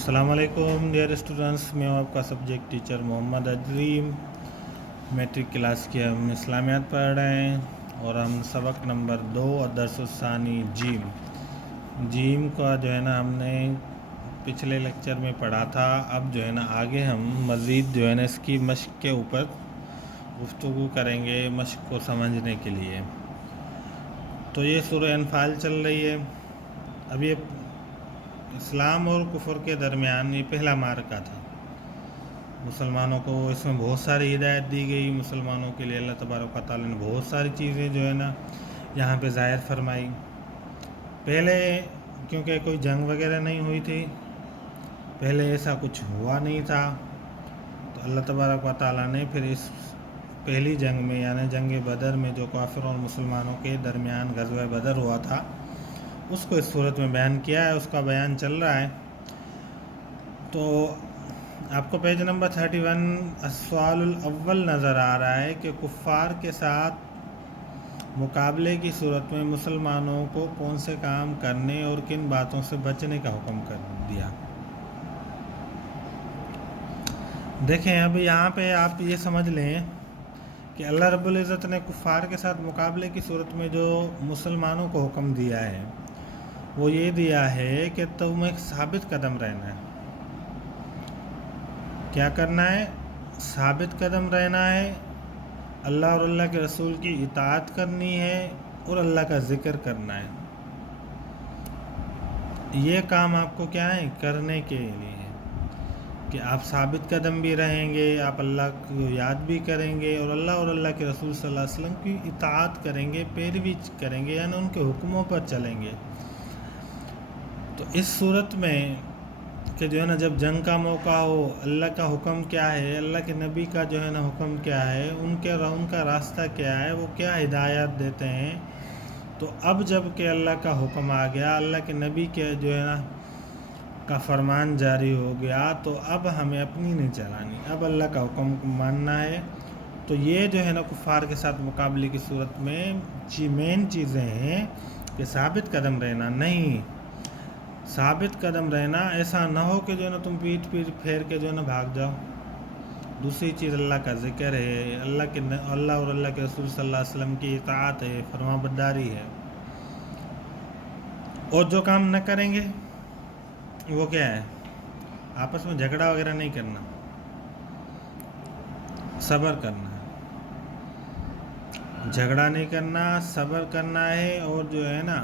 अस्सलाम वालेकुम dear students, मैं हूं आपका subject teacher Mohammad Azreem. Matric class की हम इस्लामियात पढ़ रहे हैं और हम सबक नंबर 2 और दरसुस्सानी जीम का जो है ना हमने पिछले लेक्चर में पढ़ा था। अब जो है ना आगे हम मज़ीद जो है ना इसकी मश्क के ऊपर गुफ्तगू करेंगे मश्क को समझने के लिए। तो ये सूरह अनफाल चल रही है। अब ये इस्लाम और कुफर के दरमियान ये पहला मार्का था। मुसलमानों को इसमें बहुत सारी हिदायत दी गई। मुसलमानों के लिए अल्लाह तबारक व तआला ने बहुत सारी चीज़ें जो है ना यहाँ पे ज़ाहिर फरमाई। पहले क्योंकि कोई जंग वगैरह नहीं हुई थी, पहले ऐसा कुछ हुआ नहीं था, तो अल्लाह तबारक व तआला ने फिर इस पहली जंग में यानी जंग बदर में जो काफिर और मुसलमानों के दरमियान ग़ज़वा बदर हुआ था उसको इस सूरत में बयान किया है। उसका बयान चल रहा है। तो आपको पेज नंबर 31 सवालुल अव्वल नज़र आ रहा है कि कुफ़ार के साथ मुकाबले की सूरत में मुसलमानों को कौन से काम करने और किन बातों से बचने का हुक्म कर दिया। देखें, अब यहाँ पे आप ये समझ लें कि अल्लाह रब्बुल इज़्ज़त ने कुफ़ार के साथ मुकाबले की सूरत में जो मुसलमानों को हुक्म दिया है वो ये दिया है कि तुम्हें साबित कदम रहना है। क्या करना है? साबित कदम रहना है। अल्लाह और अल्लाह के रसूल की इताअत करनी है और अल्लाह का ज़िक्र करना है। ये काम आपको क्या है करने के लिए है कि आप साबित कदम भी रहेंगे, आप अल्लाह को याद भी करेंगे और अल्लाह के रसूल सल्लल्लाहु अलैहि वसल्लम की इताअत करेंगे, पैरवी करेंगे, यानी उनके हुक्मों पर चलेंगे। तो इस सूरत में कि जो है ना जब जंग का मौका हो, अल्लाह का हुक्म क्या है, अल्लाह के नबी का जो है ना हुक्म क्या है, उनका रास्ता क्या है, वो क्या हिदायत देते हैं। तो अब जब कि अल्लाह का हुक्म आ गया, अल्लाह के नबी के जो है ना का फरमान जारी हो गया, तो अब हमें अपनी नहीं चलानी, अब अल्लाह का हुक्म मानना है। तो ये जो है ना कुफ़ार के साथ मुकाबले की सूरत में मेन चीज़ें हैं कि साबित कदम रहना। नहीं, साबित कदम रहना, ऐसा ना हो कि जो है ना तुम पीठ फेर के जो है ना भाग जाओ। दूसरी चीज़ अल्लाह का ज़िक्र है, अल्लाह और अल्लाह के रसूल सल्लल्लाहु अलैहि वसल्लम की इताअत है, फरमाबरदारी है। और जो काम न करेंगे वो क्या है? आपस में झगड़ा वगैरह नहीं करना, सब्र करना है। झगड़ा नहीं करना, सब्र करना है। और जो है ना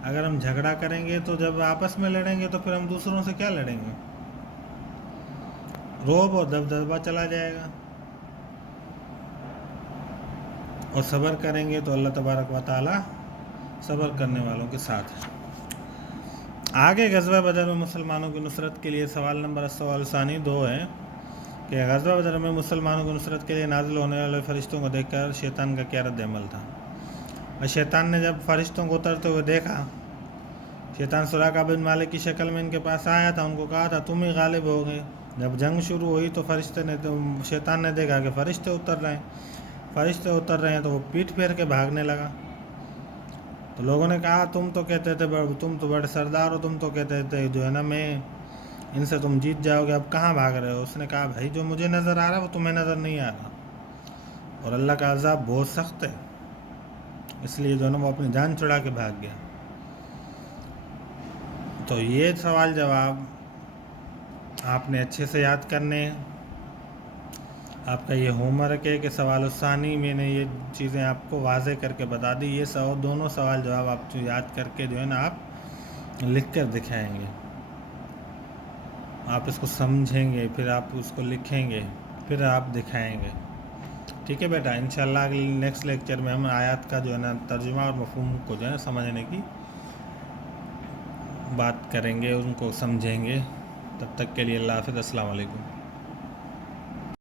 अगर हम झगड़ा करेंगे तो जब आपस में लड़ेंगे तो फिर हम दूसरों से क्या लड़ेंगे? रोब और दबदबा चला जाएगा। और सब्र करेंगे तो अल्लाह तबारक व तआला सब्र करने वालों के साथ है। आगे ग़ज़वा बदर में मुसलमानों की नुसरत के लिए सवाल नंबर सवाल 2 है कि ग़ज़वा बदर में मुसलमानों की नुसरत के लिए नाज़िल होने वाले फ़रिश्तों को देखकर शैतान का क्या रद्द-ए-अमल था। और शैतान ने जब फ़रिश्तों को उतरते हुए देखा, शैतान सुराका बिन मालिक की शक्ल में इनके पास आया था, उनको कहा था तुम ही गालिब हो गए। जब जंग शुरू हुई तो शैतान ने देखा कि फ़रिश्ते उतर रहे हैं तो वो पीठ फेर के भागने लगा। तो लोगों ने कहा तुम तो कहते थे तुम तो बड़े सरदार हो, तुम तो कहते थे जो है ना मैं इनसे तुम जीत जाओगे, अब कहाँ भाग रहे हो? उसने कहा भाई जो मुझे नज़र आ रहा है वो तुम्हें नज़र नहीं आ रहा, और अल्लाह का अज़ाब बहुत सख्त है, इसलिए जो है ना वो अपनी जान छुड़ा के भाग गया। तो ये सवाल जवाब आपने अच्छे से याद करने हैं। आपका ये होमवर्क है कि सवाल-उस-सानी मैंने ये चीज़ें आपको वाज़े करके बता दी। ये दोनों सवाल जवाब आप जो याद करके जो है ना आप लिख कर दिखाएंगे। आप इसको समझेंगे, फिर आप उसको लिखेंगे, फिर आप दिखाएंगे। ठीक है बेटा, इंशाल्लाह नेक्स्ट लेक्चर में हम आयत का जो है ना तर्जुमा और मफ़हूम को जो है ना समझने की बात करेंगे, उनको समझेंगे। तब तक के लिए अल्लाह हाफ़िज़, अस्सलाम वालेकुम।